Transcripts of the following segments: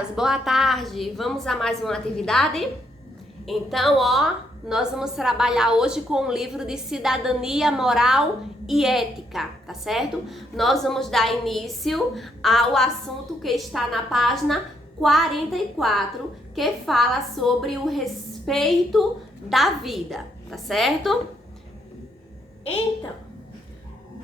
crianças, boa tarde! Vamos a mais uma atividade? Então, nós vamos trabalhar hoje com o livro de Cidadania, Moral e Ética, tá certo? Nós vamos dar início ao assunto que está na página 44, que fala sobre o respeito da vida, tá certo? Então,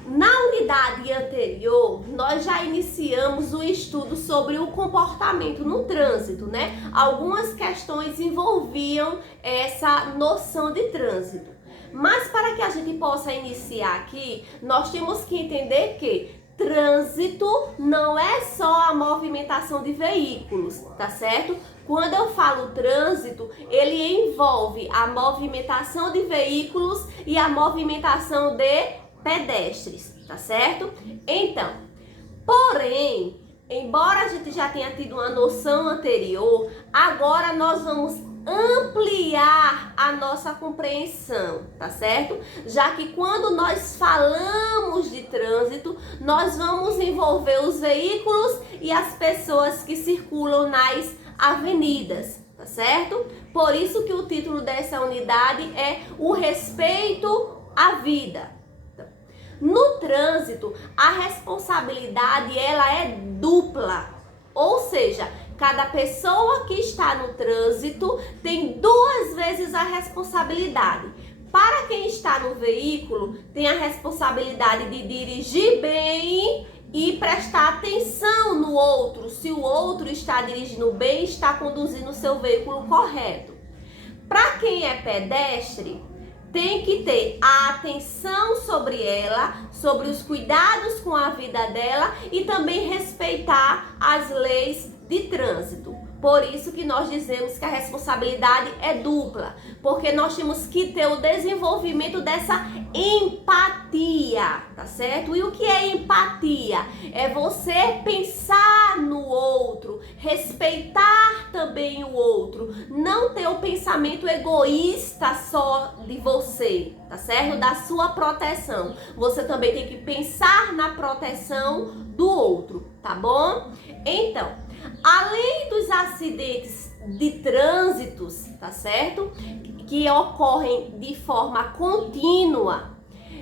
na unidade anterior, nós já iniciamos o estudo sobre o comportamento no trânsito, né? Algumas questões envolviam essa noção de trânsito. Mas para que a gente possa iniciar aqui, nós temos que entender que trânsito não é só a movimentação de veículos, tá certo? Quando eu falo trânsito, ele envolve a movimentação de veículos e a movimentação de pedestres, tá certo? Então, porém, embora a gente já tenha tido uma noção anterior, agora nós vamos ampliar a nossa compreensão, tá certo? Já que quando nós falamos de trânsito, nós vamos envolver os veículos e as pessoas que circulam nas avenidas, tá certo? Por isso que o título dessa unidade é o respeito à vida. No trânsito, a responsabilidade ela é dupla, ou seja, cada pessoa que está no trânsito tem duas vezes a responsabilidade. Para quem está no veículo, tem a responsabilidade de dirigir bem e prestar atenção no outro, se o outro está dirigindo bem, está conduzindo o seu veículo correto. Para quem é pedestre, tem que ter a atenção sobre ela, sobre os cuidados com a vida dela e também respeitar as leis de trânsito. Por isso que nós dizemos que a responsabilidade é dupla, porque nós temos que ter o desenvolvimento dessa empatia, tá certo? E o que é empatia? É você pensar no outro, respeitar também o outro, não ter o pensamento egoísta só de você, tá certo? Da sua proteção. Você também tem que pensar na proteção do outro, tá bom? Então, além dos acidentes de trânsitos, tá certo? Que ocorrem de forma contínua,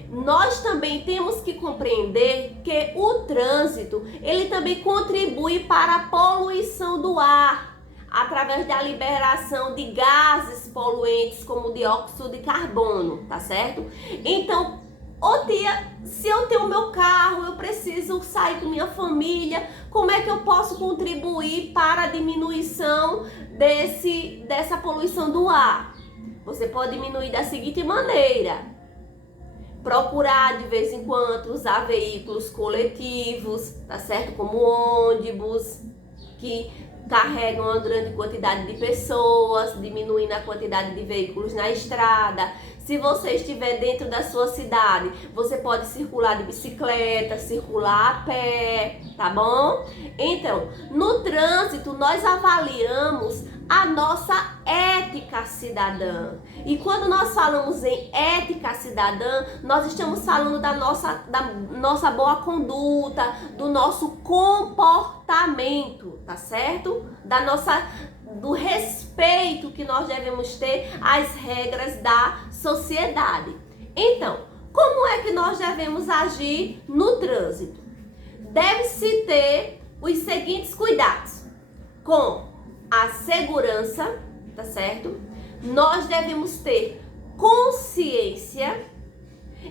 nós também temos que compreender que o trânsito, ele também contribui para a poluição do ar, através da liberação de gases poluentes como o dióxido de carbono, tá certo? Então, tia, se eu tenho meu carro, eu preciso sair com minha família, como é que eu posso contribuir para a diminuição dessa poluição do ar? Você pode diminuir da seguinte maneira: procurar de vez em quando usar veículos coletivos, tá certo? Como ônibus, que carregam uma grande quantidade de pessoas, diminuindo a quantidade de veículos na estrada. Se você estiver dentro da sua cidade, você pode circular de bicicleta, circular a pé, tá bom? Então, no trânsito, nós avaliamos a nossa ética cidadã. E quando nós falamos em ética cidadã, nós estamos falando da nossa boa conduta, do nosso comportamento, tá certo? Do respeito que nós devemos ter às regras da sociedade. Então, como é que nós devemos agir no trânsito? Deve-se ter os seguintes cuidados com a segurança, tá certo? Nós devemos ter consciência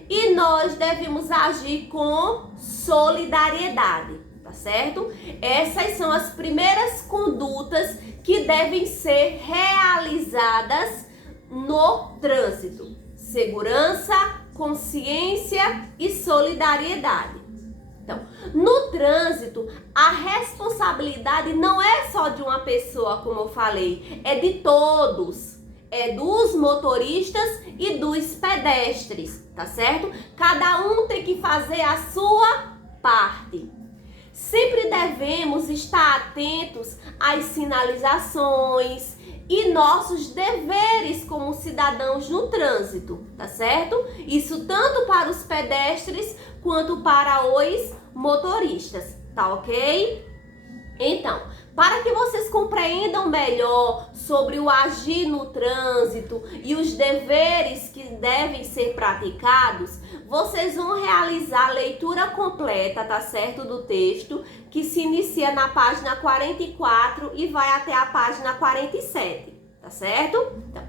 e nós devemos agir com solidariedade, tá certo? Essas são as primeiras condutas que devem ser realizadas no trânsito: segurança, consciência e solidariedade. Então, no trânsito, a responsabilidade não é só de uma pessoa, como eu falei, é de todos. É dos motoristas e dos pedestres, tá certo? Cada um tem que fazer a sua parte. Sempre devemos estar atentos às sinalizações e nossos deveres como cidadãos no trânsito, tá certo? Isso tanto para os pedestres quanto para os motoristas, tá ok? Então, Para que vocês compreendam melhor sobre o agir no trânsito e os deveres que devem ser praticados, vocês vão realizar a leitura completa, tá certo, do texto, que se inicia na página 44 e vai até a página 47, tá certo? Então,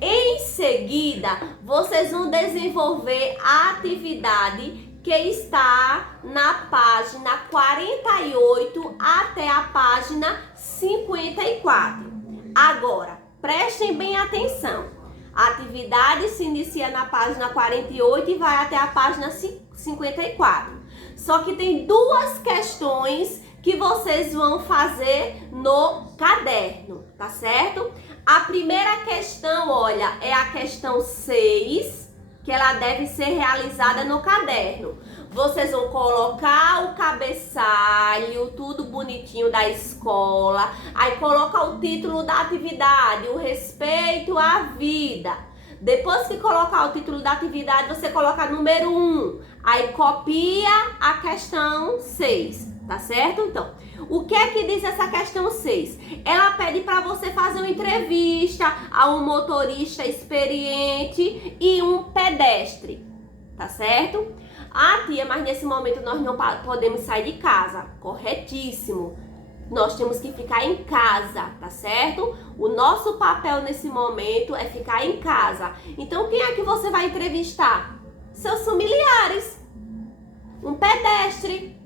em seguida, vocês vão desenvolver a atividade que está na página 48 até a página 54. Agora, prestem bem atenção. A atividade se inicia na página 48 e vai até a página 54. Só que tem duas questões que vocês vão fazer no caderno, tá certo? A primeira questão, olha, é a questão 6, que ela deve ser realizada no caderno. Vocês vão colocar o cabeçalho, tudo bonitinho da escola, aí coloca o título da atividade, o respeito à vida. Depois que colocar o título da atividade, você coloca número 1, aí copia a questão 6, tá certo? Então, o que é que diz essa questão 6? Ela pede para você fazer uma entrevista a um motorista experiente e um pedestre, tá certo? Ah, tia, mas nesse momento nós não podemos sair de casa. Corretíssimo. Nós temos que ficar em casa, tá certo? O nosso papel nesse momento é ficar em casa. Então, quem é que você vai entrevistar? Seus familiares. Um pedestre.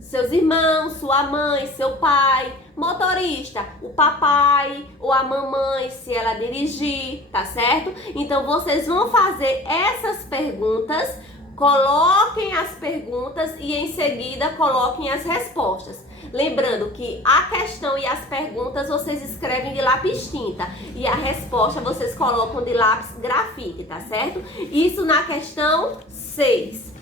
Seus irmãos, sua mãe, seu pai, motorista, o papai ou a mamãe, se ela dirigir, tá certo? Então, vocês vão fazer essas perguntas, coloquem as perguntas e em seguida coloquem as respostas. Lembrando que a questão e as perguntas vocês escrevem de lápis tinta e a resposta vocês colocam de lápis grafite, tá certo? Isso na questão 6.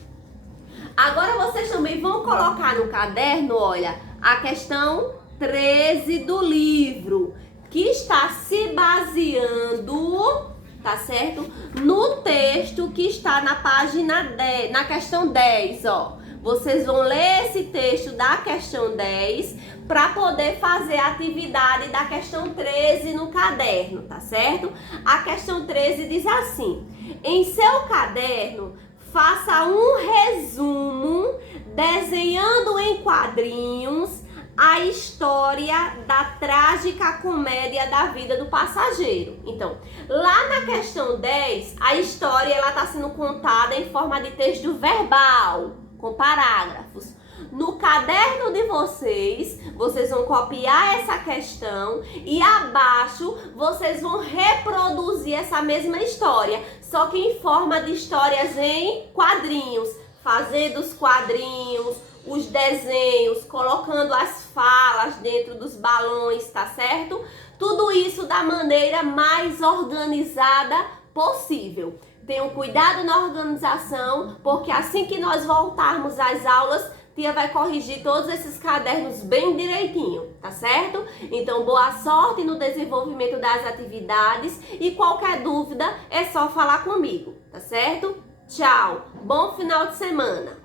Agora vocês também vão colocar no caderno, olha, a questão 13 do livro, que está se baseando, tá certo? No texto que está na página 10, na questão 10, ó. Vocês vão ler esse texto da questão 10 para poder fazer a atividade da questão 13 no caderno, tá certo? A questão 13 diz assim: em seu caderno, faça um resumo desenhando em quadrinhos a história da trágica comédia da vida do passageiro. Então, lá na questão 10, a história ela está sendo contada em forma de texto verbal, com parágrafos. No caderno de vocês, vocês vão copiar essa questão e abaixo vocês vão reproduzir essa mesma história, só que em forma de histórias em quadrinhos, fazendo os quadrinhos, os desenhos, colocando as falas dentro dos balões, tá certo? Tudo isso da maneira mais organizada possível. Tenham cuidado na organização, porque assim que nós voltarmos às aulas, tia vai corrigir todos esses cadernos bem direitinho, tá certo? Então, boa sorte no desenvolvimento das atividades e qualquer dúvida é só falar comigo, tá certo? Tchau! Bom final de semana!